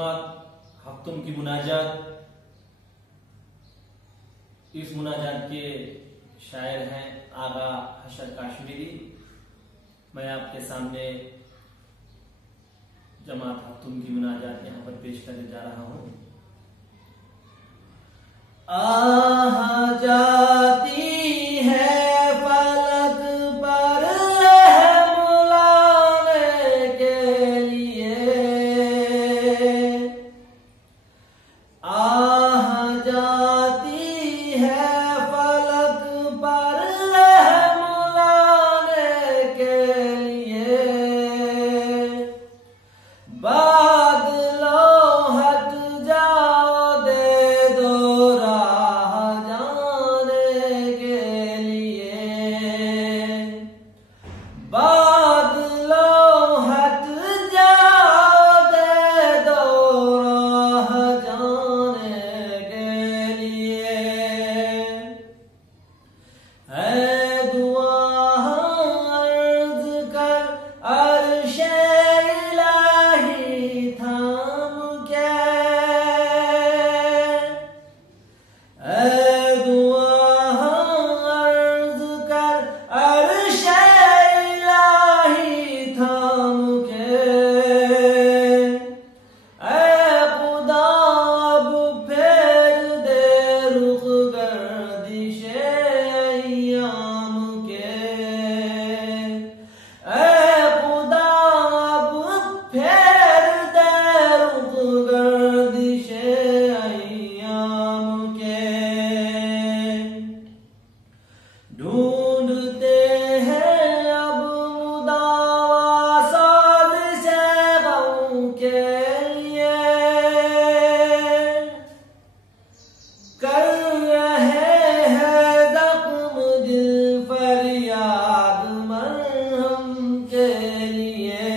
जमात हफ्तुम की मुनाजात। इस मुनाजात के शायर हैं आगा हशर काश्मीरी। मैं आपके सामने जमात हफ्तुम की मुनाजात यहाँ पर पेश करने जा रहा हूँ। आह जाती है फलक पर रहम लाने के लिए, आह जाती है फलक पर रहम लाने के लिए। बादलों हट जाओ दे दो राह जाने के लिए, बादलों हट जाओ दे दो राह जाने के लिए। है दुआ अर्ज कर अर्शे इलाही थाम के, है दुआ अर्ज कर अर्शे इलाही थाम के। ऐ खुदा अब फेर दे रुख गर्दिशे अय्याम के, ऐ खुदा अब फेर दे रुख गर्दिशे अय्याम के। ढूंढते हैं अब मुदावा साज़िशे गम के लिए, कर रहे हैं जख्म दिल फरियाद मरहम के लिए,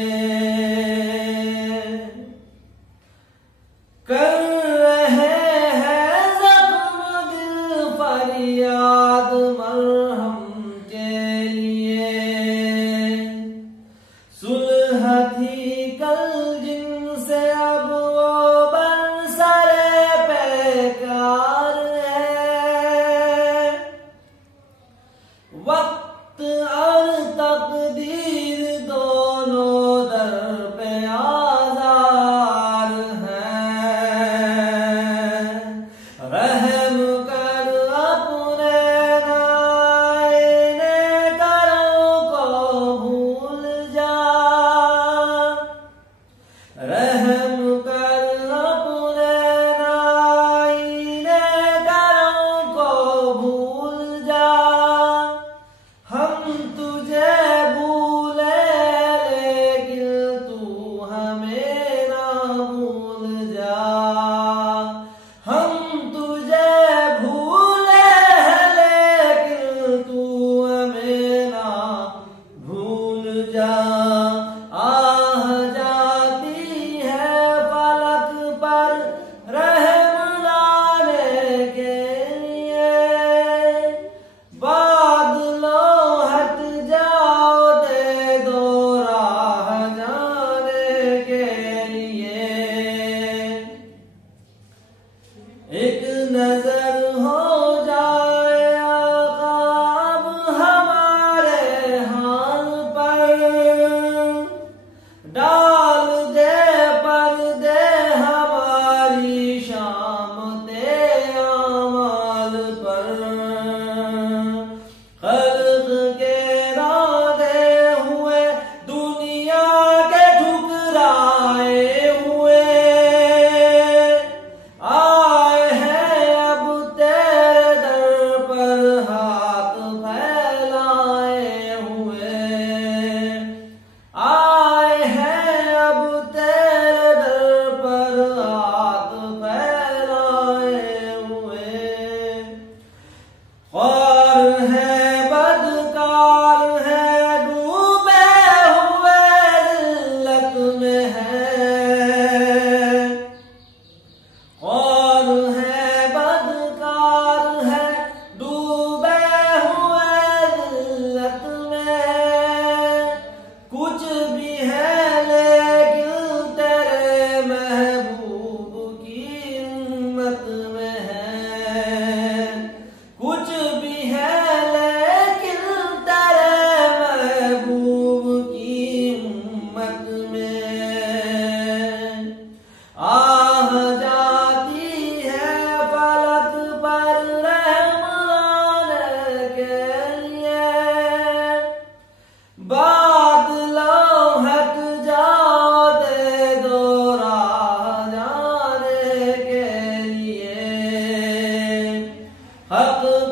कर रहे हैं जख्म दिल फरियाद मरहम के लिए। सुलह थी कल जिनसे अब वो बरसरे बेकार है, वक्त और तकदीर दोनों दर पे आज़ार हैं। रहम कर अपने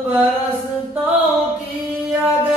परस्तों की अगर